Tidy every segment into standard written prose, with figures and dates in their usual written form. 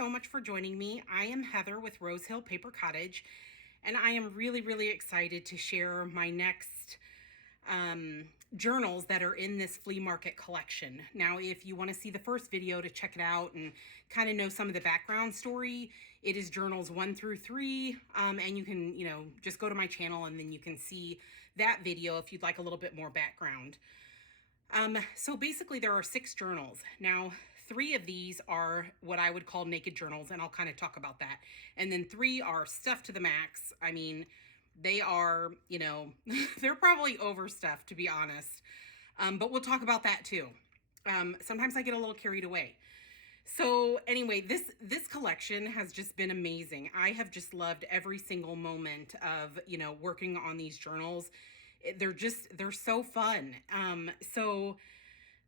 so much for joining me. I am Heather with Rose Hill Paper Cottage, and I am really excited to share my next journals that are in this flea market collection. Now, if you want to see the first video to check it out and kind of know some of the background story, it is journals 1 through 3, and you can, just go to my channel and then you can see that video if you'd like a little bit more background. So basically there are 6 journals. Now, 3 of these are what I would call naked journals, and I'll kind of talk about that. And then 3 are stuffed to the max. I mean, they are, they're probably overstuffed, to be honest. But we'll talk about that too. Sometimes I get a little carried away. So anyway, this collection has just been amazing. I have just loved every single moment of, working on these journals. They're so fun. So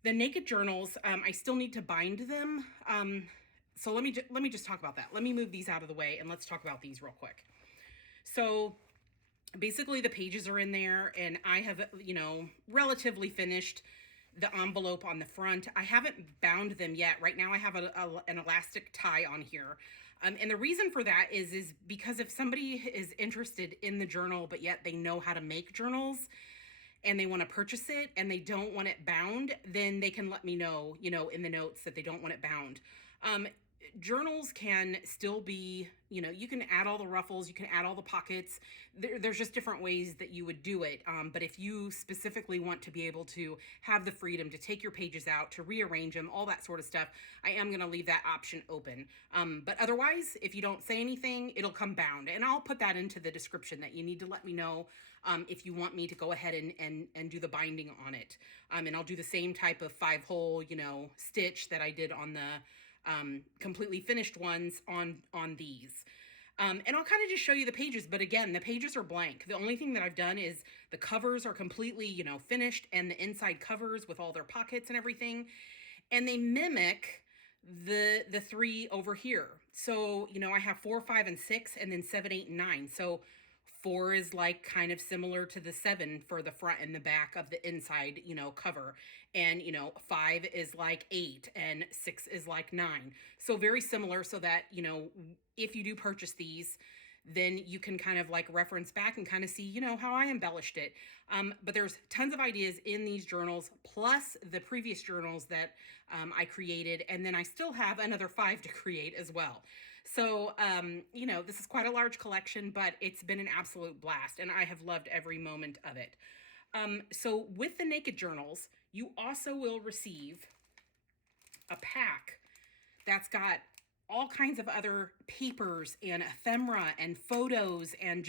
the naked journals, I still need to bind them. So let me just talk about that. Let me move these out of the way and let's talk about these real quick. So basically the pages are in there, and I have, relatively finished the envelope on the front. I haven't bound them yet. Right now I have an elastic tie on here. And the reason for that is because if somebody is interested in the journal, but yet they know how to make journals and they want to purchase it and they don't want it bound, then they can let me know, in the notes that they don't want it bound. Journals can still be, you can add all the ruffles, you can add all the pockets. There's just different ways that you would do it. But if you specifically want to be able to have the freedom to take your pages out, to rearrange them, all that sort of stuff, I am going to leave that option open. But otherwise, if you don't say anything, it'll come bound. And I'll put that into the description that you need to let me know if you want me to go ahead and do the binding on it. And I'll do the same type of 5-hole, stitch that I did on the completely finished ones on these. And I'll kind of just show you the pages, but again, the pages are blank. The only thing that I've done is the covers are completely, finished, and the inside covers with all their pockets and everything. And they mimic the 3 over here. So, I have 4, 5, and 6, and then 7, 8, and 9. So 4 is like kind of similar to the 7 for the front and the back of the inside, cover. And, 5 is like 8 and 6 is like 9. So very similar, so that, if you do purchase these, then you can kind of like reference back and kind of see, how I embellished it. But there's tons of ideas in these journals, plus the previous journals that I created. And then I still have another 5 to create as well. So, this is quite a large collection, but it's been an absolute blast, and I have loved every moment of it. So with the naked journals, you also will receive a pack that's got all kinds of other papers and ephemera and photos and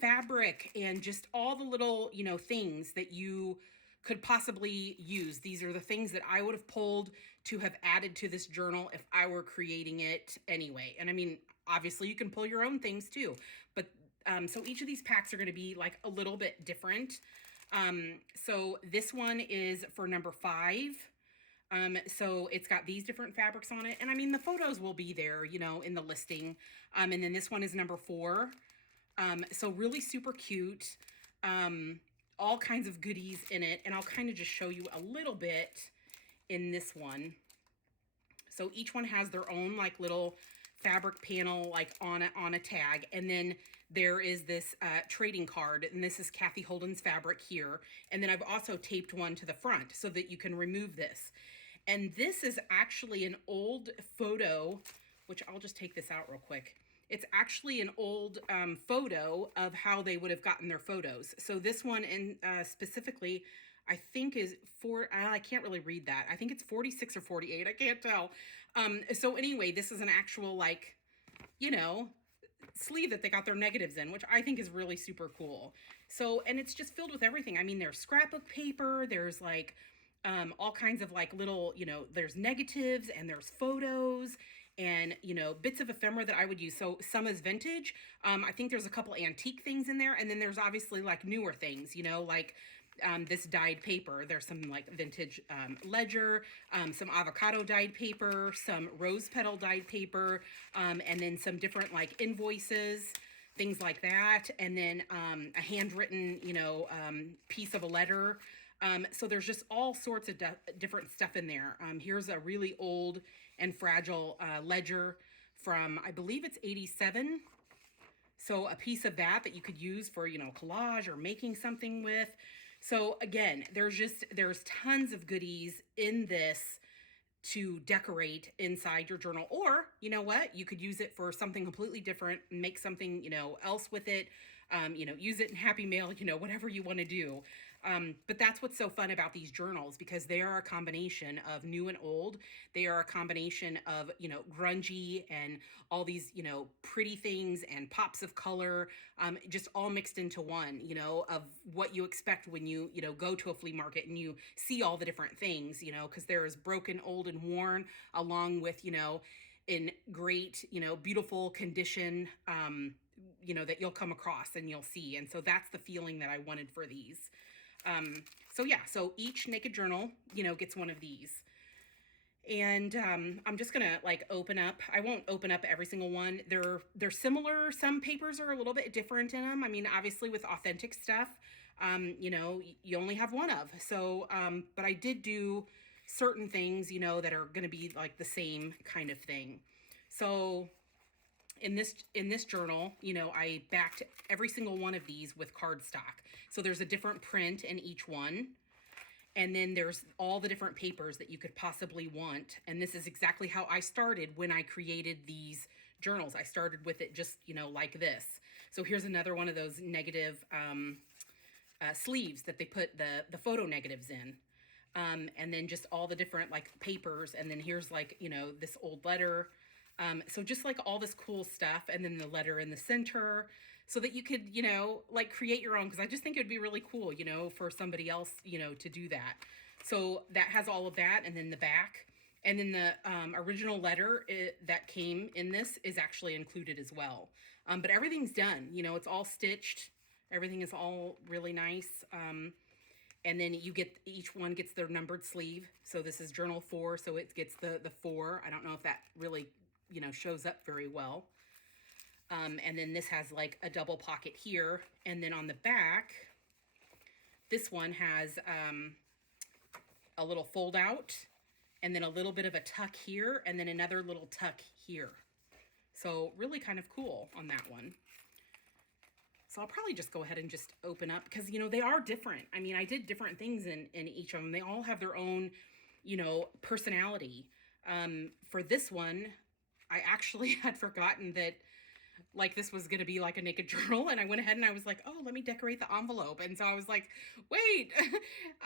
fabric and just all the little, things that you could possibly use. These are the things that I would have pulled to have added to this journal if I were creating it anyway. And I mean, obviously you can pull your own things too, but so each of these packs are going to be like a little bit different. So this one is for number 5. So it's got these different fabrics on it. And I mean, the photos will be there, in the listing. And then this one is number 4. So really super cute. All kinds of goodies in it. And I'll kind of just show you a little bit in this one. So each one has their own like little fabric panel, like on a tag. And then there is this trading card, and this is Kathy Holden's fabric here. And then I've also taped one to the front so that you can remove this. And this is actually an old photo, which I'll just take this out real quick. It's actually an old photo of how they would have gotten their photos. So this one, and specifically, I think is I can't really read that. I think it's 46 or 48. I can't tell. So anyway, this is an actual like, sleeve that they got their negatives in, which I think is really super cool. So, and it's just filled with everything. I mean, there's scrapbook paper, there's like all kinds of like little, there's negatives and there's photos and, bits of ephemera that I would use. So some is vintage. I think there's a couple antique things in there. And then there's obviously like newer things, like this dyed paper. There's some like vintage ledger, some avocado dyed paper, some rose petal dyed paper, and then some different like invoices, things like that. And then a handwritten, piece of a letter. So there's just all sorts of different stuff in there. Here's a really old and fragile ledger from, I believe it's 87. So a piece of that you could use for, collage or making something with. So again, there's tons of goodies in this to decorate inside your journal. Or, you know what? You could use it for something completely different, make something, else with it. Use it in Happy Mail, whatever you want to do. But that's what's so fun about these journals, because they are a combination of new and old. They are a combination of, grungy and all these, pretty things and pops of color, just all mixed into one, of what you expect when you, go to a flea market and you see all the different things, because there is broken, old, and worn, along with, in great, beautiful condition, that you'll come across and you'll see. And so that's the feeling that I wanted for these. So each naked journal, gets one of these. And I'm just gonna open up. I won't open up every single one. They're similar. Some papers are a little bit different in them. I mean, obviously with authentic stuff, you only have one of. So, but I did do certain things, that are gonna be like the same kind of thing. So in this journal, I backed every single one of these with cardstock. So there's a different print in each one. And then there's all the different papers that you could possibly want. And this is exactly how I started when I created these journals. I started with it just, like this. So here's another one of those negative sleeves that they put the photo negatives in. And then just all the different papers. And then here's this old letter. So just all this cool stuff, and then the letter in the center, so that you could, create your own, because I just think it would be really cool, for somebody else, to do that. So that has all of that, and then the back, and then the original letter that came in this is actually included as well. But everything's done, it's all stitched. Everything is all really nice. And then each one gets their numbered sleeve. So this is journal 4, so it gets the 4. I don't know if that really shows up very well. And then this has a double pocket here. And then on the back, this one has a little fold out, and then a little bit of a tuck here, and then another little tuck here. So really kind of cool on that one. So I'll probably just go ahead and just open up, because, they are different. I mean, I did different things in each of them. They all have their own, personality. For this one, I actually had forgotten that this was going to be a naked journal, and I went ahead and I was like, oh, let me decorate the envelope. And so I was like, wait,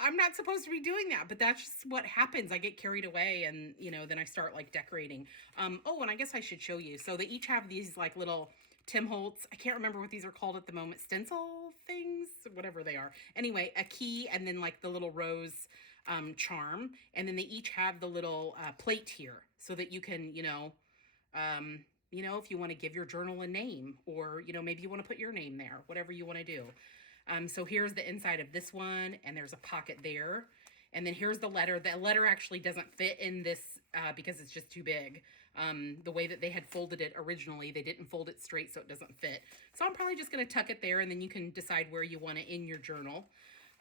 I'm not supposed to be doing that, but that's just what happens. I get carried away, and then I start decorating. Oh, and I guess I should show you. So they each have these little Tim Holtz, I can't remember what these are called at the moment, stencil things, whatever they are. Anyway, a key, and then the little rose charm, and then they each have the little plate here, so that you can, if you want to give your journal a name, or, maybe you want to put your name there, whatever you want to do. So here's the inside of this one, and there's a pocket there. And then here's the letter. The letter actually doesn't fit in this because it's just too big. The way that they had folded it originally, they didn't fold it straight, so it doesn't fit. So I'm probably just going to tuck it there, and then you can decide where you want it in your journal.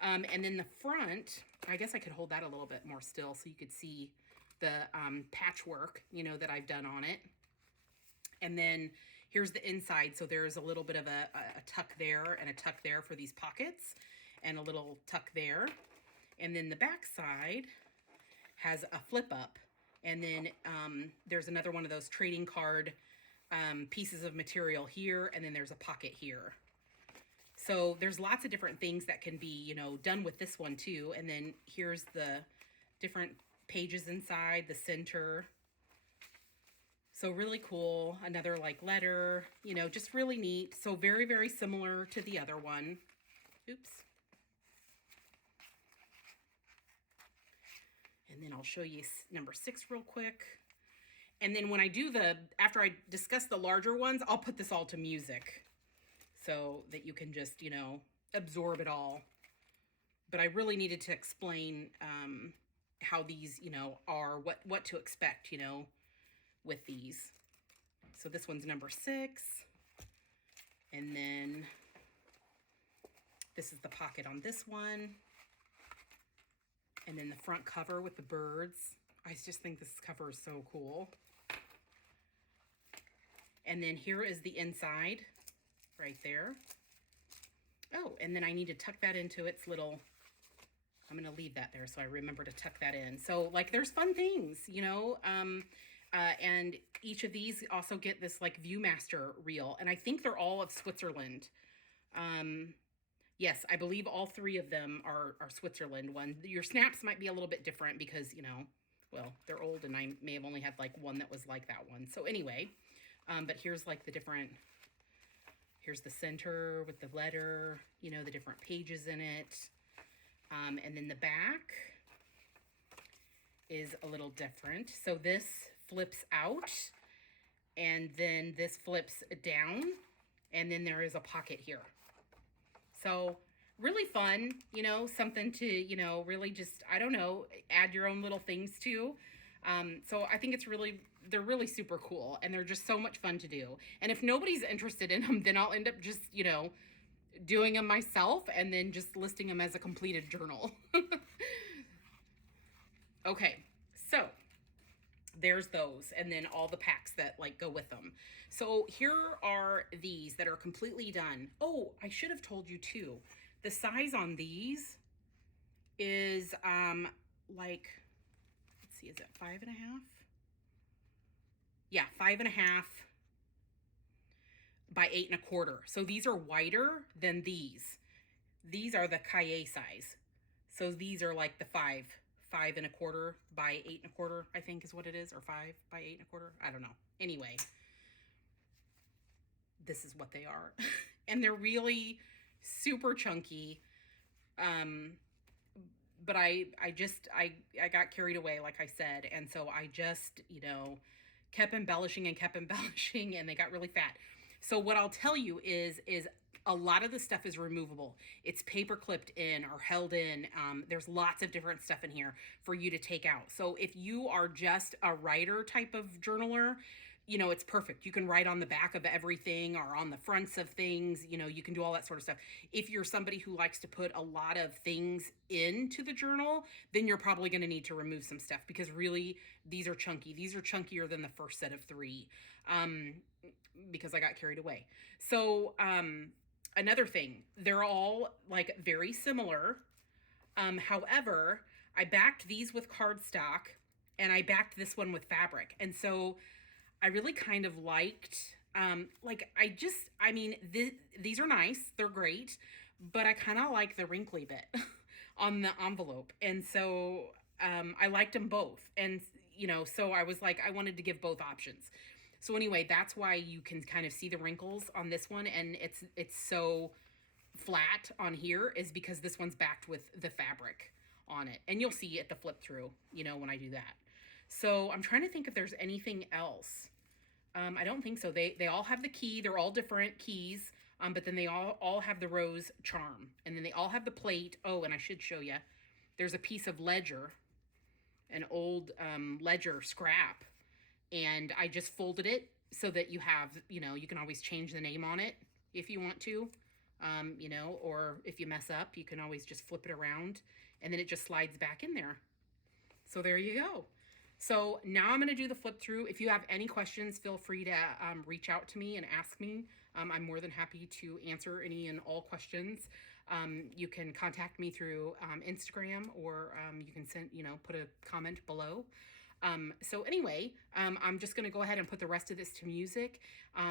And then the front, I guess I could hold that a little bit more still so you could see the patchwork, that I've done on it. And then here's the inside. So there's a little bit of a tuck there and a tuck there for these pockets, and a little tuck there. And then the back side has a flip up. And then there's another one of those trading card pieces of material here. And then there's a pocket here. So there's lots of different things that can be, done with this one too. And then here's the different pages inside, the center. So really cool. Another letter, just really neat. So very, very similar to the other one. Oops. And then I'll show you number 6 real quick. And then when I do after I discuss the larger ones, I'll put this all to music, so that you can just, absorb it all. But I really needed to explain how these, are, what to expect, with these. So this one's number 6. And then this is the pocket on this one. And then the front cover with the birds. I just think this cover is so cool. And then here is the inside right there. Oh, and then I need to tuck that into its little, I'm going to leave that there so I remember to tuck that in. So like there's fun things, you know, and each of these also get this like Viewmaster reel. And I think they're all of Switzerland. Yes, I believe all three of them are Switzerland one. Your snaps might be a little bit different because, you know, well, they're old and I may have only had like one that was like that one. So anyway, but here's like the different, here's the center with the letter, you know, the different pages in it. And then the back is a little different. So this flips out and then this flips down and then there is a pocket here. So really fun, you know, something to, you know, really just, I don't know, add your own little things to. So I think it's really, they're really super cool and they're just so much fun to do. And if nobody's interested in them, then I'll end up just, you know, doing them myself and then just listing them as a completed journal. Okay, so there's those and then all the packs that like go with them. So here are these that are completely done. Oh, I should have told you too. The size on these is like, let's see, is it 5.5? Yeah, 5.5 by 8.25. So these are wider than these. These are the Cahier size. So these are like the 5.25 by 8.25, I think is what it is, or 5 by 8.25. I don't know. Anyway, this is what they are. And they're really super chunky. But I got carried away, like I said. And so I just, you know, kept embellishing and they got really fat. So what I'll tell you is a lot of the stuff is removable. It's paper clipped in or held in. There's lots of different stuff in here for you to take out. So if you are just a writer type of journaler, you know, it's perfect. You can write on the back of everything or on the fronts of things. You know, you can do all that sort of stuff. If you're somebody who likes to put a lot of things into the journal, then you're probably going to need to remove some stuff because really these are chunky. These are chunkier than the first set of 3 because I got carried away. So another thing, they're all like very similar. However, I backed these with cardstock and I backed this one with fabric. And so I really kind of liked, I mean, these are nice, they're great, but I kind of like the wrinkly bit on the envelope. And so I liked them both. And, you know, so I was like, I wanted to give both options. So anyway, that's why you can kind of see the wrinkles on this one. And it's so flat on here is because this one's backed with the fabric on it. And you'll see at the flip through, you know, when I do that. So I'm trying to think if there's anything else. I don't think so. They all have the key. They're all different keys. But then they all have the rose charm. And then they all have the plate. Oh, and I should show you. There's a piece of ledger, an old ledger scrap. And I just folded it so that you have, you know, you can always change the name on it if you want to. You know, or if you mess up, you can always just flip it around. And then it just slides back in there. So there you go. So now I'm going to do the flip through. If you have any questions, feel free to reach out to me and ask me. I'm more than happy to answer any and all questions. You can contact me through Instagram or you can send, you know, put a comment below. So anyway, I'm just going to go ahead and put the rest of this to music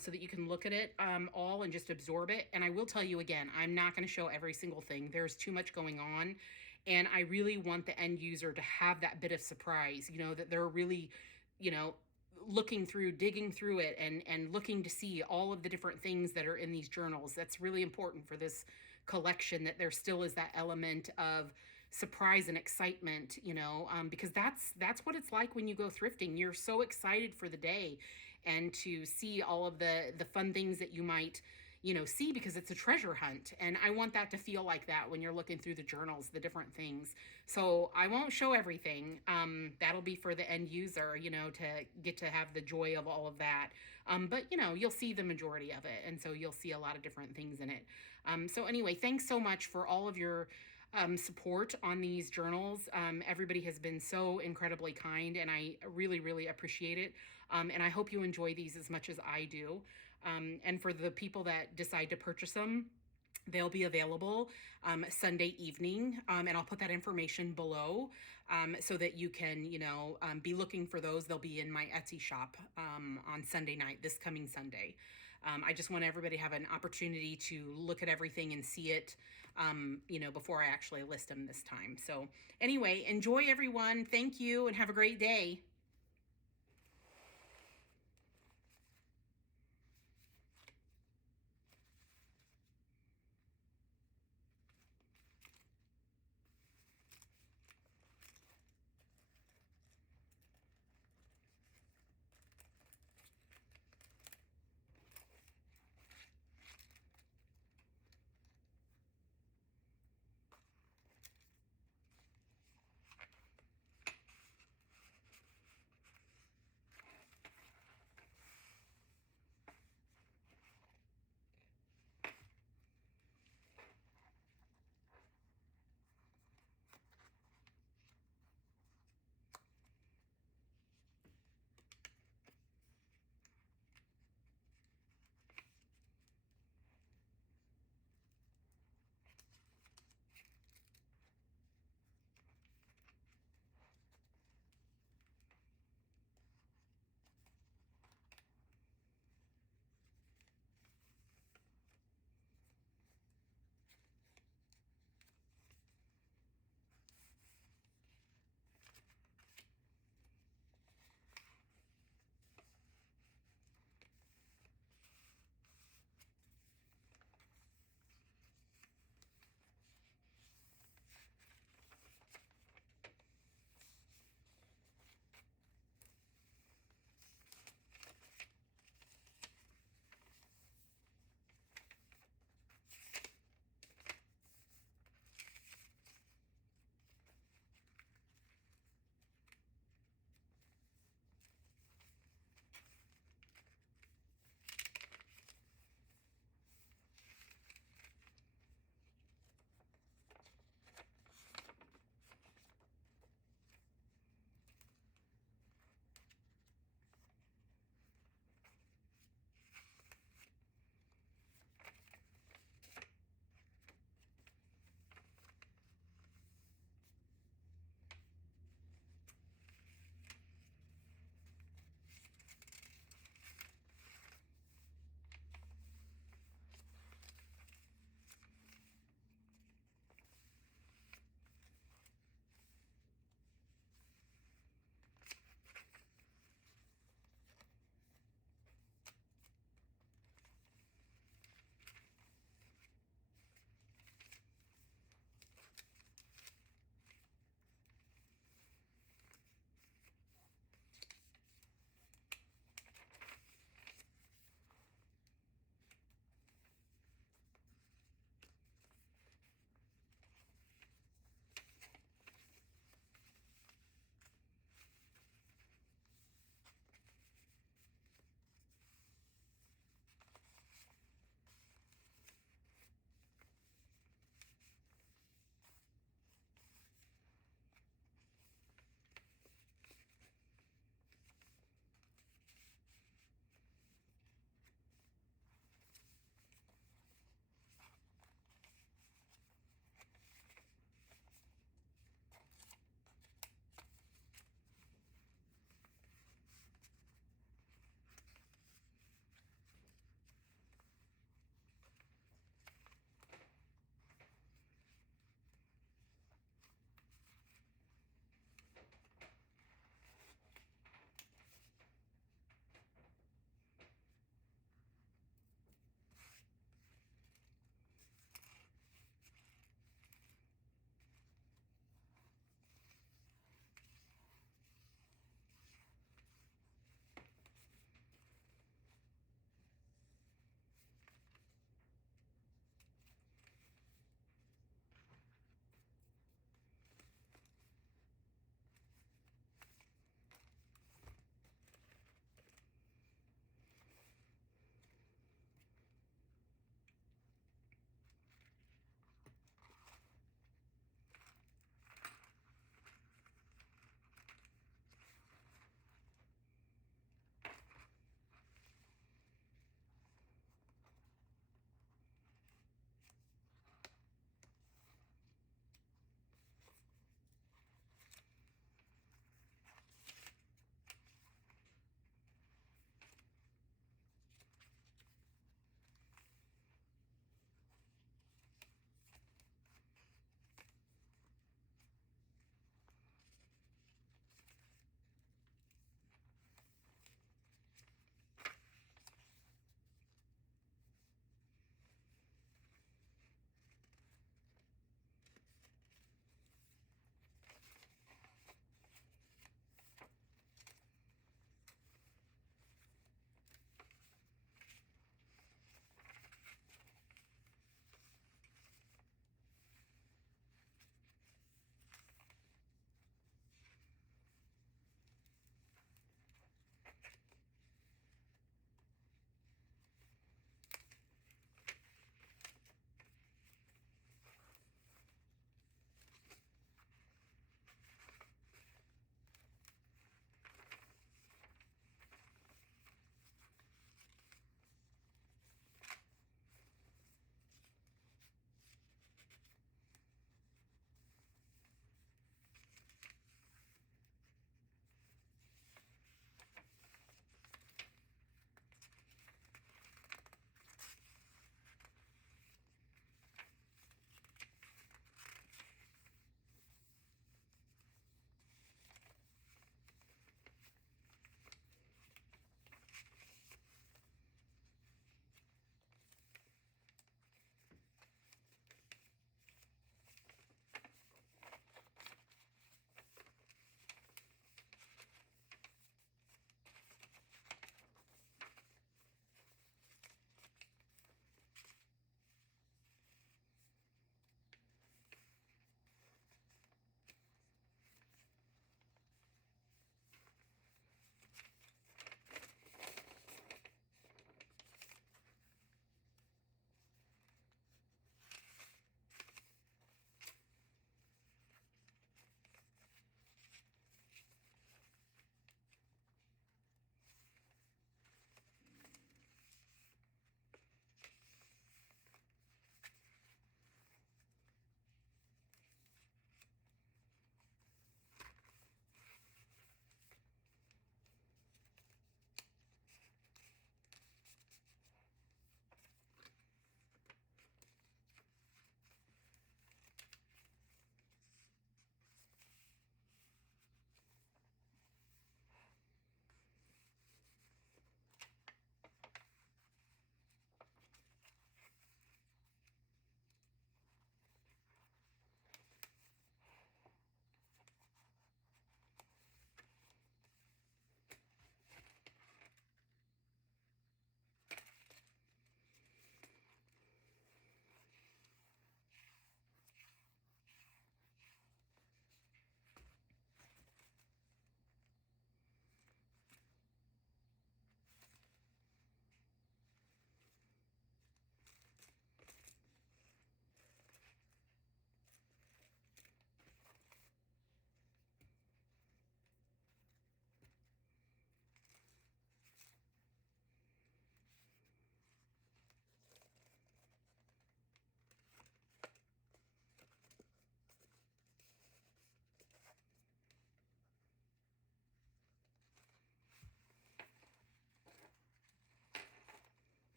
so that you can look at it all and just absorb it. And I will tell you again, I'm not going to show every single thing. There's too much going on. And I really want the end user to have that bit of surprise, you know, that they're really, you know, looking through, digging through it and looking to see all of the different things that are in these journals. That's really important for this collection, that there still is that element of surprise and excitement, you know, because that's what it's like when you go thrifting. You're so excited for the day and to see all of the fun things that you might, you know, see, because it's a treasure hunt. And I want that to feel like that when you're looking through the journals, the different things. So I won't show everything. That'll be for the end user, you know, to get to have the joy of all of that. But, you know, you'll see the majority of it. And so you'll see a lot of different things in it. So anyway, thanks so much for all of your support on these journals. Everybody has been so incredibly kind, and I really, really appreciate it. And I hope you enjoy these as much as I do. And for the people that decide to purchase them, they'll be available Sunday evening, and I'll put that information below so that you can, be looking for those. They'll be in my Etsy shop on Sunday night, this coming Sunday. I just want everybody to have an opportunity to look at everything and see it, before I actually list them this time. So anyway, enjoy everyone. Thank you and have a great day.